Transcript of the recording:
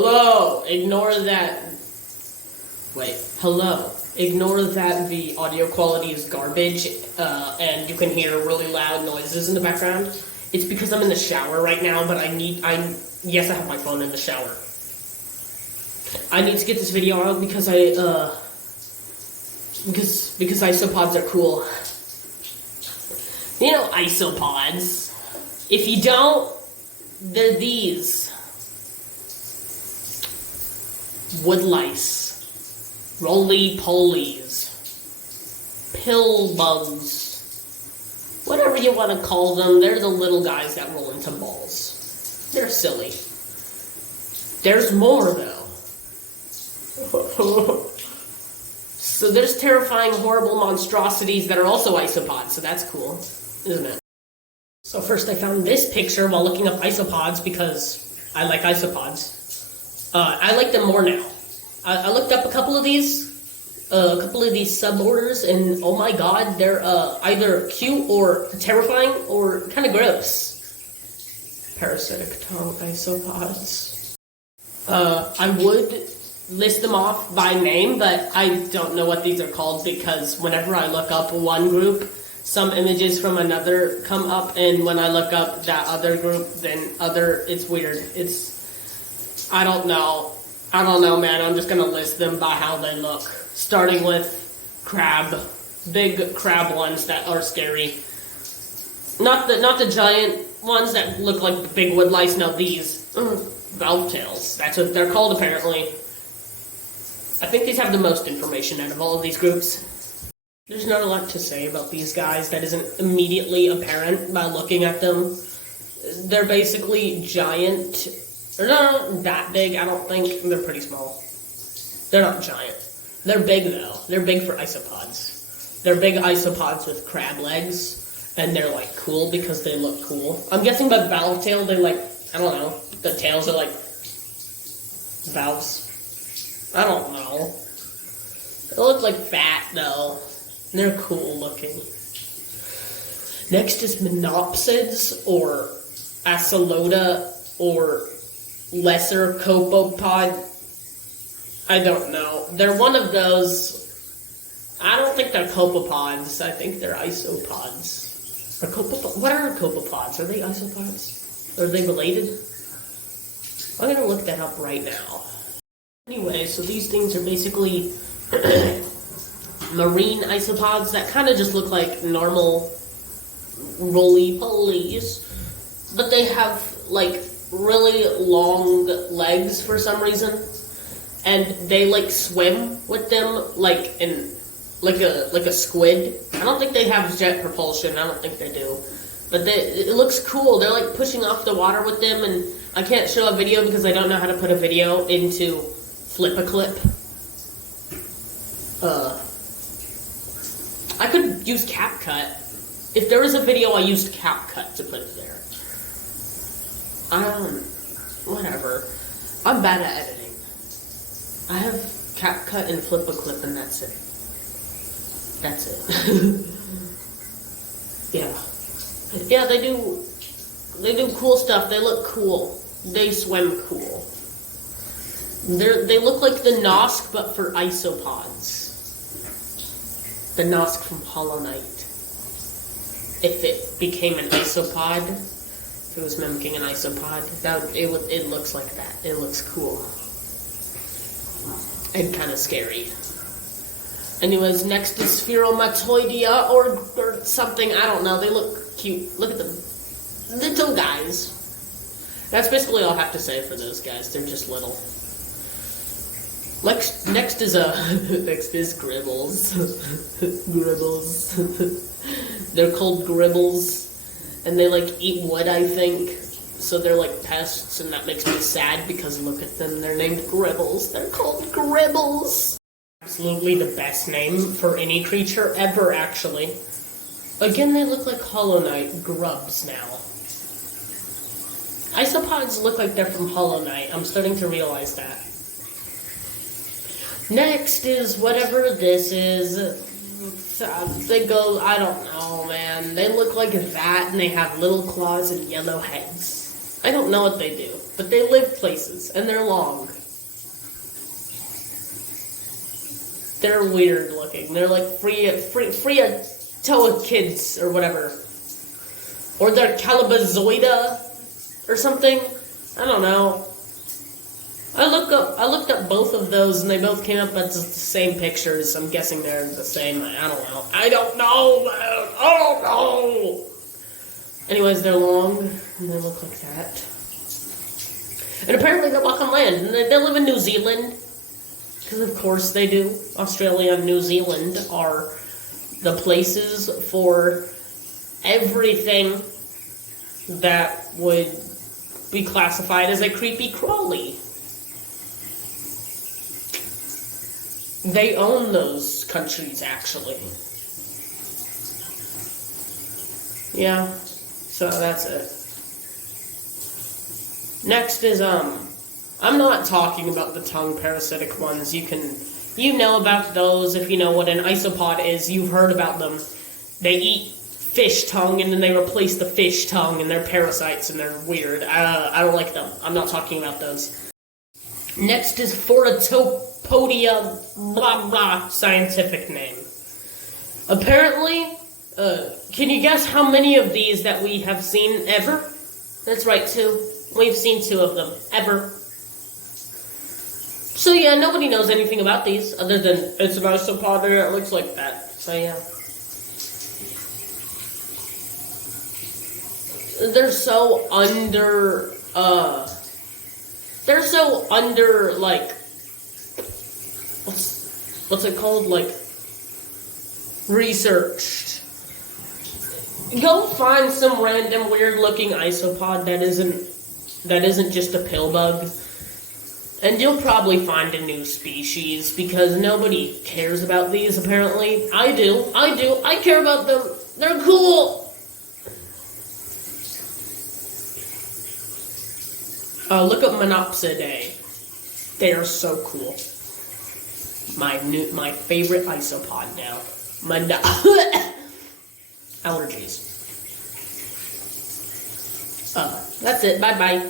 Hello, ignore that. Wait, hello. Ignore that the audio quality is garbage, and you can hear really loud noises in the background. It's because I'm in the shower right now, but yes, I have my phone in the shower. I need to get this video out because because isopods are cool. You know isopods. If you don't, they're these. Wood lice, roly-polies, pill bugs, whatever you want to call them, they're the little guys that roll into balls. They're silly. There's more, though. So there's terrifying, horrible monstrosities that are also isopods, so that's cool, isn't it? So first I found this picture while looking up isopods because I like isopods. I like them more now. I looked up a couple of these suborders, and oh my god, they're either cute or terrifying or kind of gross. Parasitic tongue isopods. I would list them off by name, but I don't know what these are called because whenever I look up one group, some images from another come up, and when I look up that other group, then it's weird. I don't know, man. I'm just gonna list them by how they look. Starting with big crab ones that are scary. Not the giant ones that look like the big wood lice. No, these valve tails. That's what they're called apparently. I think these have the most information out of all of these groups. There's not a lot to say about these guys that isn't immediately apparent by looking at them. They're basically giant. They're not that big, I don't think. They're pretty small. They're not giant. They're big, though. They're big for isopods. They're big isopods with crab legs, and they're, like, cool because they look cool. I'm guessing by valve tail, they're, like, I don't know. The tails are, like, valves. I don't know. They look like fat, though. They're cool looking. Next is monopsids, or acelota, or lesser copepod. I don't know. They're one of those. I don't think they're copepods. I think they're isopods. What are copepods? Are they isopods? Are they related? I'm gonna look that up right now. Anyway, so these things are basically marine isopods that kind of just look like normal roly-polies, but they have like really long legs for some reason, and they like swim with them like a squid. I don't think they have jet propulsion. I don't think they do, but it looks cool. They're like pushing off the water with them, and I can't show a video because I don't know how to put a video into Flip-a-Clip. I could use CapCut. If there was a video, I used CapCut to put it there. Whatever. I'm bad at editing. I have CapCut and Flip-a-Clip, and that's it. That's it. Yeah. Yeah, they do cool stuff. They look cool. They swim cool. They look like the Nosk, but for isopods. The Nosk from Hollow Knight. If it became an isopod, if it was mimicking an isopod, it looks like that. It looks cool. And kind of scary. Anyways, next is Spheromatoidea or something. I don't know. They look cute. Look at them. Little guys. That's basically all I have to say for those guys. They're just little. Next is gribbles. Gribbles. They're called gribbles, and they like eat wood, I think. So they're like pests, and that makes me sad because look at them. They're named gribbles. They're called gribbles. Absolutely the best name for any creature ever, actually. Again, they look like Hollow Knight grubs now. Isopods look like they're from Hollow Knight. I'm starting to realize that. Next is whatever this is. They go, I don't know, man. They look like that, and they have little claws and yellow heads. I don't know what they do, but they live places, and they're long. They're weird looking. They're like Freatoa kids or whatever. Or they're Calabazoida or something. I don't know. I looked up both of those and they both came up as the same pictures. I'm guessing they're the same. I don't know. I don't know, man. I don't know. Anyways, they're long and they look like that. And apparently they walk on land. And they live in New Zealand. Because of course they do. Australia and New Zealand are the places for everything that would be classified as a creepy crawly. They own those countries, actually. Yeah, so that's it. Next is, I'm not talking about the tongue parasitic ones. You know about those if you know what an isopod is. You've heard about them. They eat fish tongue and then they replace the fish tongue and they're parasites and they're weird. I don't like them. I'm not talking about those. Next is Fortitopodia, blah blah, scientific name. Apparently, can you guess how many of these that we have seen ever? That's right, 2. We've seen 2 of them, ever. So yeah, nobody knows anything about these, other than it's an isopod and it looks like that. So yeah. They're so under, like, what's it called? Like, researched. Go find some random weird looking isopod that isn't just a pill bug. And you'll probably find a new species, because nobody cares about these, apparently. I do. I care about them. They're cool. Look up Monopsidae. They are so cool. My favorite isopod now. Allergies. That's it. Bye bye.